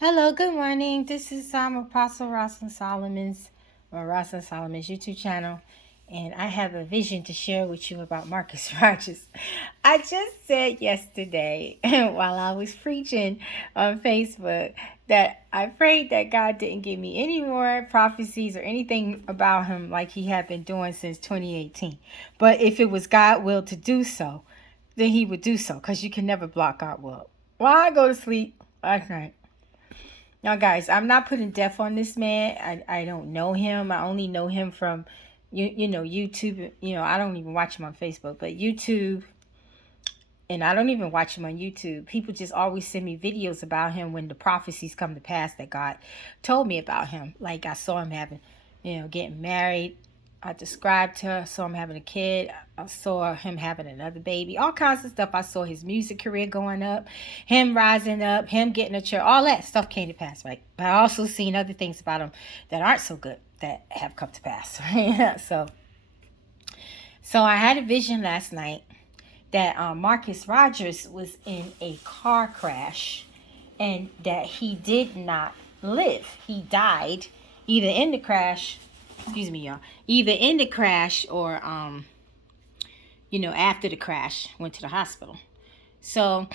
Hello, good morning. This is Apostle Rosalind Solomon's YouTube channel, and I have a vision to share with you about Marcus Rogers. I just said yesterday while I was preaching on Facebook that I prayed that God didn't give me any more prophecies or anything about him like he had been doing since 2018. But if it was God's will to do so, then he would do so, because you can never block God's will. While I go to sleep last night, now, guys, I'm not putting death on this man. I don't know him. I only know him from, YouTube. I don't even watch him on Facebook, but YouTube. And I don't even watch him on YouTube. People just always send me videos about him when the prophecies come to pass that God told me about him. Like I saw him having, getting married. I described her, saw him having a kid. I saw him having another baby. All kinds of stuff. I saw his music career going up, him rising up, him getting a chair. All that stuff came to pass, right? But I also seen other things about him that aren't so good that have come to pass, right? So I had a vision last night that Marcus Rogers was in a car crash and that he did not live. He died either in the crash, excuse me, y'all, either in the crash or, after the crash, went to the hospital. So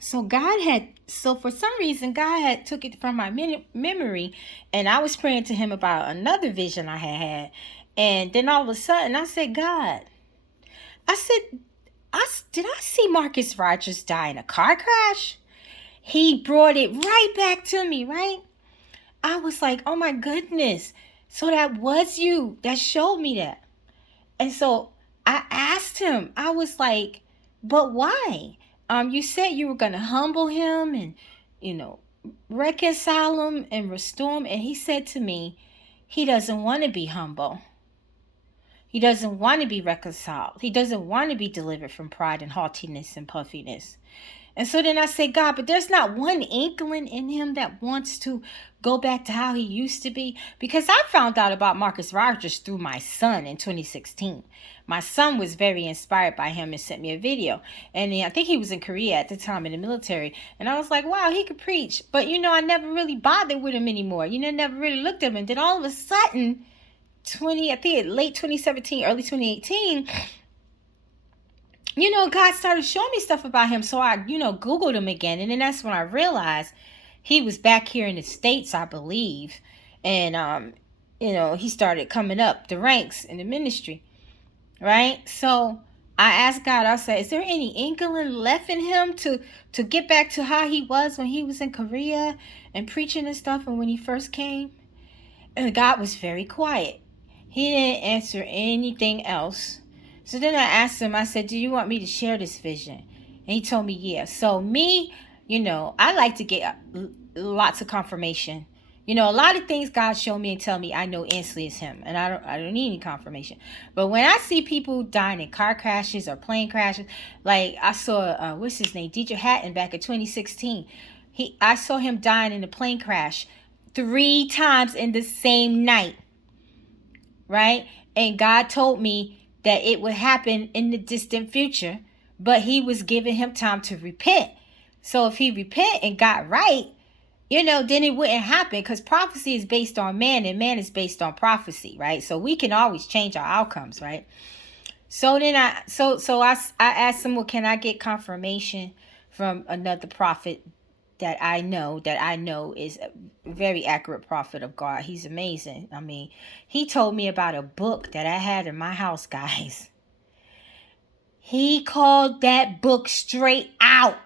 for some reason, God had took it from my memory, and I was praying to him about another vision I had. And then all of a sudden, I said, God, I said, did I see Marcus Rogers die in a car crash? He brought it right back to me, right? I was like, oh my goodness. So that was you that showed me that. And so I asked him, I was like, but why? You said you were going to humble him and, reconcile him and restore him. And he said to me, he doesn't want to be humble. He doesn't want to be reconciled. He doesn't want to be delivered from pride and haughtiness and puffiness. And so then I say, God, but there's not one inkling in him that wants to go back to how he used to be. Because I found out about Marcus Rogers through my son in 2016. My son was very inspired by him and sent me a video. And I think he was in Korea at the time in the military. And I was like, wow, he could preach. But, I never really bothered with him anymore. Never really looked at him. And then all of a sudden, late 2017, early 2018, God started showing me stuff about him. So I, Googled him again. And then that's when I realized he was back here in the States, I believe. And, he started coming up the ranks in the ministry. Right? So I asked God, I said, is there any inkling left in him to get back to how he was when he was in Korea and preaching and stuff and when he first came? And God was very quiet. He didn't answer anything else. So then I asked him, I said, do you want me to share this vision? And he told me, yeah. So me, I like to get lots of confirmation. A lot of things God showed me and tell me, I know instantly it's him. And I don't need any confirmation. But when I see people dying in car crashes or plane crashes, like I saw, what's his name? Dietrich Hatton back in 2016. I saw him dying in a plane crash 3 times in the same night. Right? And God told me that it would happen in the distant future, but he was giving him time to repent. So if he repent and got right, then it wouldn't happen, because prophecy is based on man and man is based on prophecy, right? So we can always change our outcomes, right? So then I asked him, well, can I get confirmation from another prophet that I know is a very accurate prophet of God? He's amazing. I mean, he told me about a book that I had in my house, guys. He called that book straight out.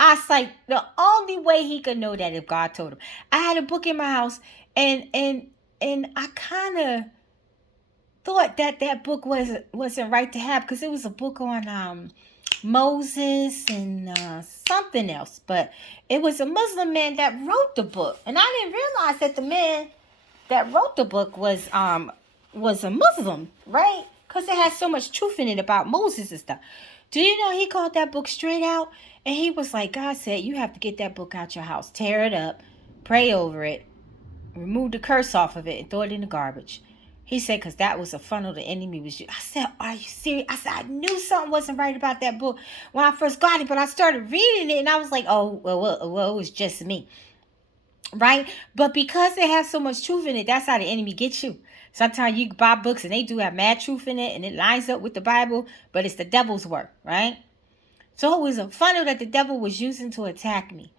I was like, the only way he could know that if God told him. I had a book in my house, and I kind of thought that book wasn't right to have, because it was a book on Moses and something else, but it was a Muslim man that wrote the book, and I didn't realize that the man that wrote the book was a Muslim, right? Because it has so much truth in it about Moses and stuff. Do you know he called that book straight out? And he was like, God said, you have to get that book out your house, tear it up, pray over it, remove the curse off of it, and throw it in the garbage. He said, because that was a funnel the enemy was using. I said, are you serious? I said, I knew something wasn't right about that book when I first got it, but I started reading it and I was like, oh, well, it was just me. Right? But because it has so much truth in it, that's how the enemy gets you. Sometimes you buy books and they do have mad truth in it and it lines up with the Bible, but it's the devil's work, right? So it was a funnel that the devil was using to attack me.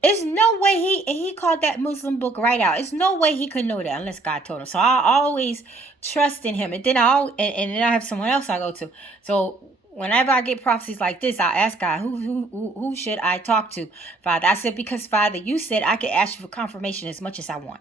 There's no way he called that Muslim book right out. There's no way he could know that unless God told him. So I always trust in him. And then and then I have someone else I go to. So whenever I get prophecies like this, I ask God, who should I talk to, Father? I said, because Father, you said I could ask you for confirmation as much as I want.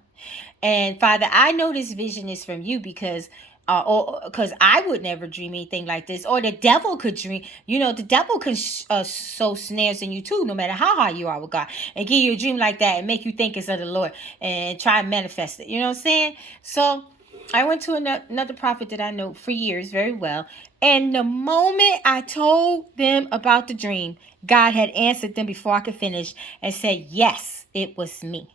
And Father, I know this vision is from you because I would never dream anything like this, or the devil could dream. You know, the devil can sow snares in you too, no matter how high you are with God, and give you a dream like that and make you think it's of the Lord and try and manifest it. You know what I'm saying? So I went to another prophet that I know for years very well, and the moment I told them about the dream, God had answered them before I could finish and said, yes, it was me,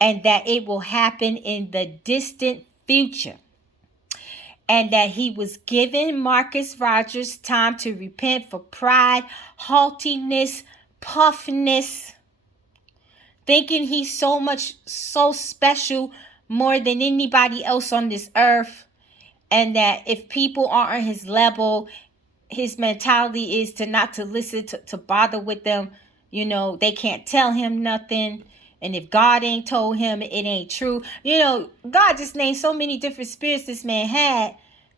and that it will happen in the distant future. And that he was giving Marcus Rogers time to repent for pride, haughtiness, puffiness, thinking he's so special, more than anybody else on this earth. And that if people aren't on his level, his mentality is to not to listen, to bother with them. You know, they can't tell him nothing. And if God ain't told him, it ain't true. You know, God just named so many different spirits this man had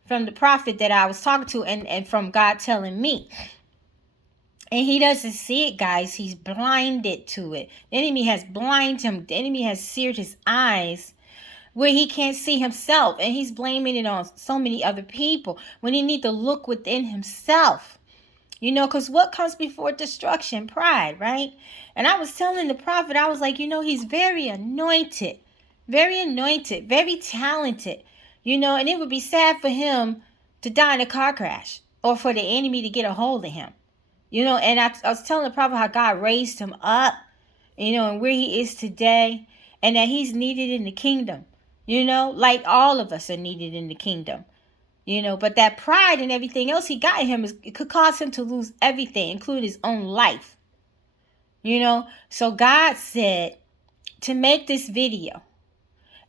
from the prophet that I was talking to, and from God telling me. And he doesn't see it, guys. He's blinded to it. The enemy has blinded him. The enemy has seared his eyes where he can't see himself. And he's blaming it on so many other people when he need to look within himself. You know, because what comes before destruction? Pride, right? And I was telling the prophet, I was like, you know, he's very anointed, very talented, you know, and it would be sad for him to die in a car crash or for the enemy to get a hold of him, you know. And I was telling the prophet how God raised him up, you know, and where he is today, and that he's needed in the kingdom, you know, like all of us are needed in the kingdom. You know, but that pride and everything else he got in him, it could cause him to lose everything, including his own life. You know, so God said to make this video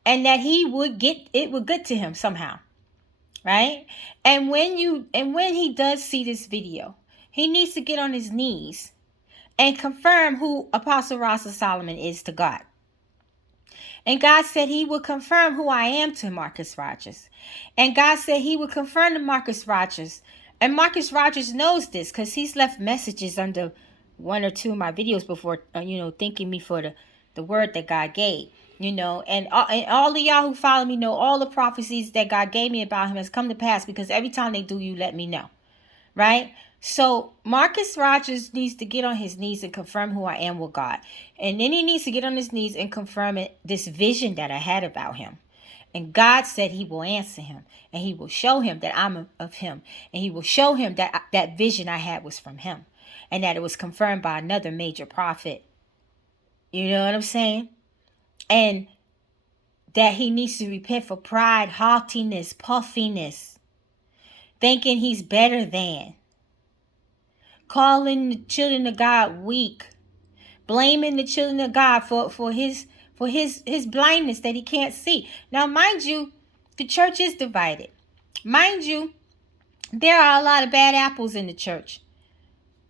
and that he would get good to him somehow. Right? And when he does see this video, he needs to get on his knees and confirm who Apostle Rosalind Solomon is to God. And God said he would confirm who I am to Marcus Rogers. And God said he would confirm to Marcus Rogers. And Marcus Rogers knows this because he's left messages under one or two of my videos before, you know, thanking me for the word that God gave. You know, and all of y'all who follow me know all the prophecies that God gave me about him has come to pass, because every time they do, you let me know. Right? So Marcus Rogers needs to get on his knees and confirm who I am with God. And then he needs to get on his knees and confirm this vision that I had about him. And God said he will answer him. And he will show him that I'm of him. And he will show him that that vision I had was from him. And that it was confirmed by another major prophet. You know what I'm saying? And that he needs to repent for pride, haughtiness, puffiness. Thinking he's better than. Calling the children of God weak, blaming the children of God for his blindness that he can't see. Now, mind you, the church is divided. Mind you, there are a lot of bad apples in the church.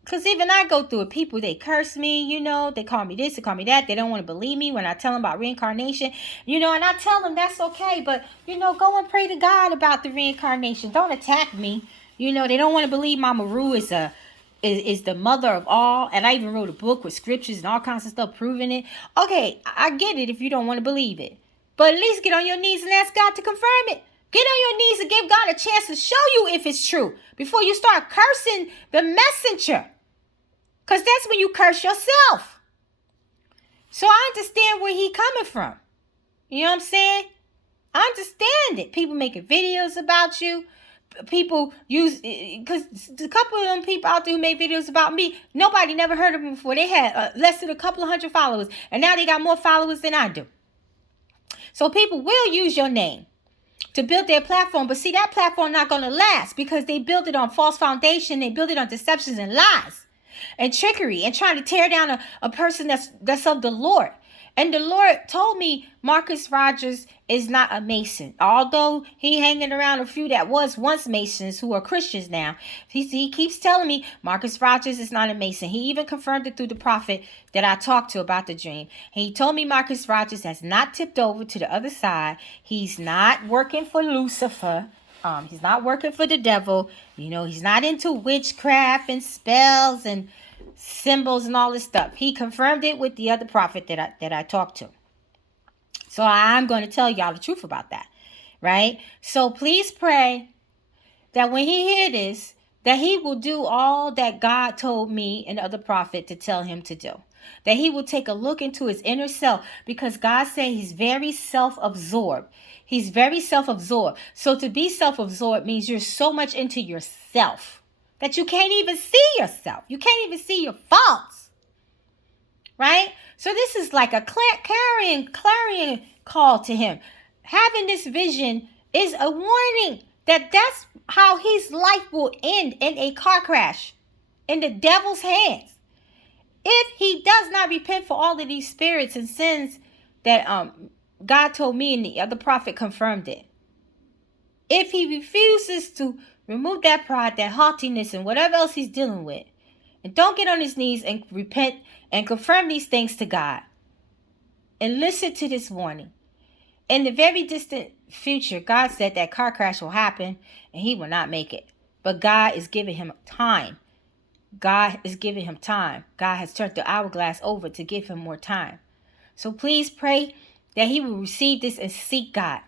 Because even I go through it. People, they curse me, you know, they call me this, they call me that. They don't want to believe me when I tell them about reincarnation, you know, and I tell them that's okay. But, you know, go and pray to God about the reincarnation. Don't attack me. You know, they don't want to believe Mama Ru is the mother of all. And I even wrote a book with scriptures and all kinds of stuff proving it. Okay, I get it if you don't want to believe it. But at least get on your knees and ask God to confirm it. Get on your knees and give God a chance to show you if it's true before you start cursing the messenger. Because that's when you curse yourself. So I understand where he coming from. You know what I'm saying? I understand it. People making videos about you. People use, because a couple of them people out there who make videos about me, nobody never heard of them before. They had less than a couple of hundred followers. And now they got more followers than I do. So people will use your name. to build their platform. But see, that platform not going to last because they built it on false foundation. They built it on deceptions and lies and trickery and trying to tear down a person that's of the Lord. And the Lord told me Marcus Rogers is not a Mason. Although he hanging around a few that was once Masons who are Christians now. He keeps telling me Marcus Rogers is not a Mason. He even confirmed it through the prophet that I talked to about the dream. He told me Marcus Rogers has not tipped over to the other side. He's not working for Lucifer. He's not working for the devil. You know, he's not into witchcraft and spells and symbols and all this stuff. He confirmed it with the other prophet that I talked to. So I'm going to tell y'all the truth about that, right? So please pray that when he hear this, that he will do all that God told me and the other prophet to tell him to do. That he will take a look into his inner self, because God said he's very self-absorbed. He's very self-absorbed. So to be self-absorbed means you're so much into yourself that you can't even see yourself. You can't even see your faults. Right? So this is like a clarion call to him. Having this vision is a warning that that's how his life will end, in a car crash in the devil's hands. If he does not repent for all of these spirits and sins that God told me and the other prophet confirmed it. If he refuses to remove that pride, that haughtiness, and whatever else he's dealing with, and don't get on his knees and repent and confirm these things to God, and listen to this warning. In the very distant future, God said that car crash will happen and he will not make it. But God is giving him time. God is giving him time. God has turned the hourglass over to give him more time. So please pray that he will receive this and seek God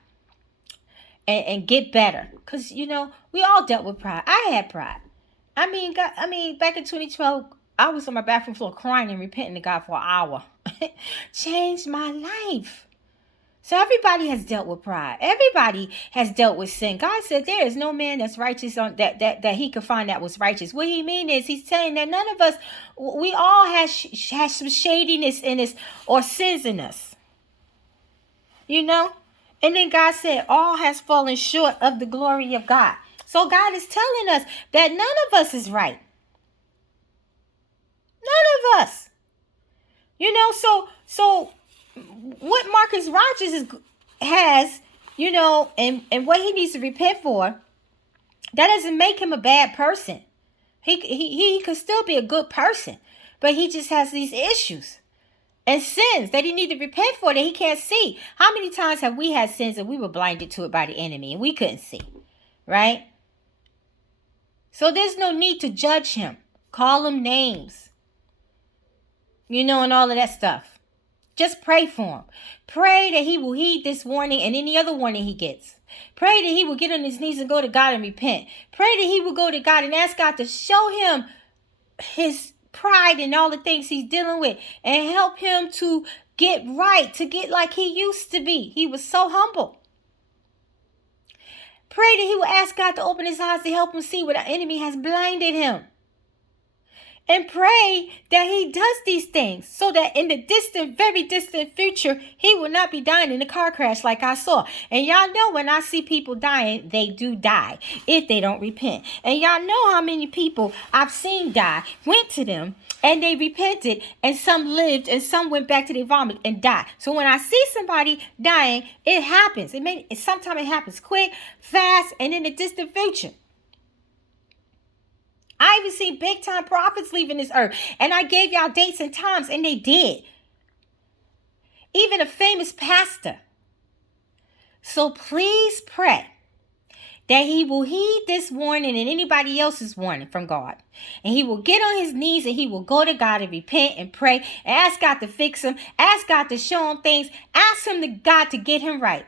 and get better. Because, you know, we all dealt with pride. I had pride. I mean, back in 2012, I was on my bathroom floor crying and repenting to God for an hour. Changed my life. So everybody has dealt with pride. Everybody has dealt with sin. God said there is no man that's righteous on that he could find that was righteous. What he mean is he's saying that none of us, we all has some shadiness in us or sins in us. You know? And then God said all has fallen short of the glory of God. So God is telling us that none of us is right. None of us. You know, so what Marcus Rogers has, you know, and what he needs to repent for, that doesn't make him a bad person. He could still be a good person, but he just has these issues and sins that he needs to repent for that he can't see. How many times have we had sins and we were blinded to it by the enemy and we couldn't see, right? So there's no need to judge him, call him names, you know, and all of that stuff. Just pray for him. Pray that he will heed this warning and any other warning he gets. Pray that he will get on his knees and go to God and repent. Pray that he will go to God and ask God to show him his pride and all the things he's dealing with and help him to get right, to get like he used to be. He was so humble. Pray that he will ask God to open his eyes to help him see what the enemy has blinded him. And pray that he does these things so that in the distant, very distant future, he will not be dying in a car crash like I saw. And y'all know when I see people dying, they do die if they don't repent. And y'all know how many people I've seen die, went to them, and they repented, and some lived, and some went back to their vomit and died. So when I see somebody dying, it happens. Sometimes it happens quick, fast, and in the distant future. I even seen big time prophets leaving this earth. And I gave y'all dates and times, and they did. Even a famous pastor. So please pray that he will heed this warning and anybody else's warning from God. And he will get on his knees and he will go to God and repent and pray and ask God to fix him. Ask God to show him things. Ask him to God to get him right.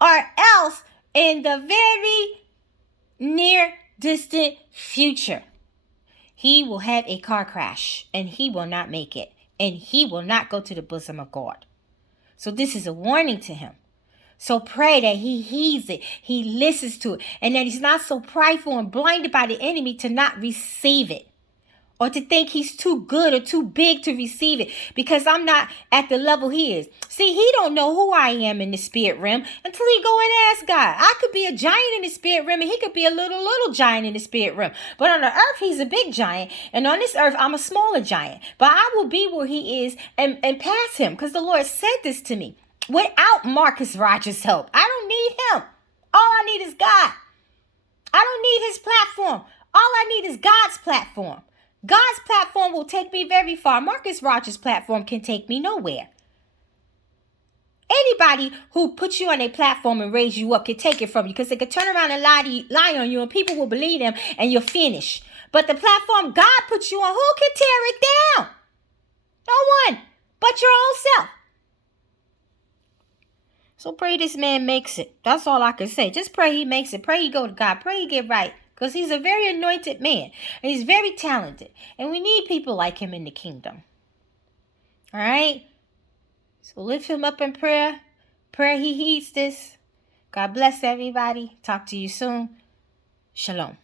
Or else in the very near distant future, he will have a car crash and he will not make it. And he will not go to the bosom of God. So this is a warning to him. So pray that he heeds it. He listens to it. And that he's not so prideful and blinded by the enemy to not receive it. or to think he's too good or too big to receive it because I'm not at the level he is. See, he don't know who I am in the spirit realm until he go and ask God. I could be a giant in the spirit realm and he could be a little giant in the spirit realm. But on the earth, he's a big giant. And on this earth, I'm a smaller giant. But I will be where he is and pass him because the Lord said this to me. Without Marcus Rogers' help, I don't need him. All I need is God. I don't need his platform. All I need is God's platform. God's platform will take me very far. Marcus Rogers' platform can take me nowhere. Anybody who puts you on a platform and raise you up can take it from you because they can turn around and lie on you and people will believe them and you're finished. But the platform God puts you on, who can tear it down? No one but your own self. So pray this man makes it. That's all I can say. Just pray he makes it. Pray he go to God. Pray he get right. Because he's a very anointed man. And he's very talented. And we need people like him in the kingdom. All right? So lift him up in prayer. Pray he heeds this. God bless everybody. Talk to you soon. Shalom.